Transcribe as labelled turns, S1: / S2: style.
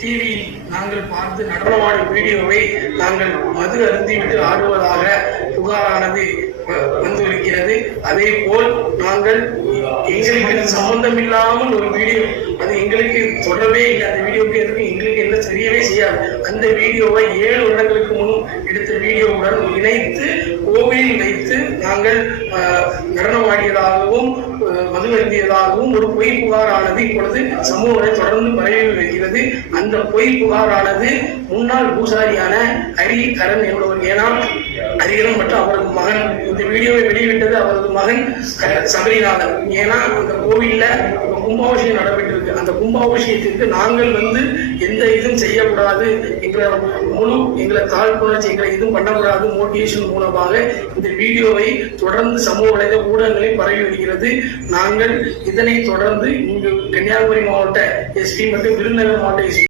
S1: டிவியில் நாங்கள் பார்த்து நடனமாடும் வீடியோவை நாங்கள் மது அருந்திவிட்டு ஆடுவதாக புகாரானது வந்திருக்கிறது. அதே போல் நாங்கள் எங்களுக்கு சம்பந்தம் இல்லாமல் ஒரு வீடியோ அது எங்களுக்கு தொடர்பே இல்லை அந்த வீடியோக்கு எதுக்கு எங்களுக்கு என்ன தெரியவே செய்யாது. அந்த வீடியோவை ஏழு வருடங்களுக்கு முன்னும் எடுத்த இணைத்து கோவிலில் வைத்து நாங்கள் அஹ், நடனமாடியதாகவும் மது ஒரு பொய் புகாரானது இப்பொழுது சமூகத்தை தொடர்ந்து பரவி வருகிறது. அந்த பொய் புகாரானது முன்னாள் பூசாரியான ஹரி கரண் என்பவர் ஏனால் ஹரிகரன் மற்றும் அவரது மகன். இந்த வீடியோவை வெளியிட்டது அவரது மகன் சபரிநாதன். ஏன்னா அந்த கோவில்ல கும்பாபிஷேகம் நடைபெற்றிருக்கு. அந்த கும்பாபிஷேகத்திற்கு நாங்கள் வந்து எந்த செய்யக்கூடாது. எங்களை முழு எங்களை தாழ்ப்புணர்ச்சி எங்களை இதுவும் பண்ணக்கூடாது. மோட்டிவேஷன் மூலமாக இந்த வீடியோவை தொடர்ந்து சமூக வலைத ஊடகங்களில் பரவி வருகிறது. நாங்கள் இதனை தொடர்ந்து இங்கு கன்னியாகுமரி மாவட்ட எஸ்பி மற்றும் விருதுநகர் மாவட்ட எஸ்பி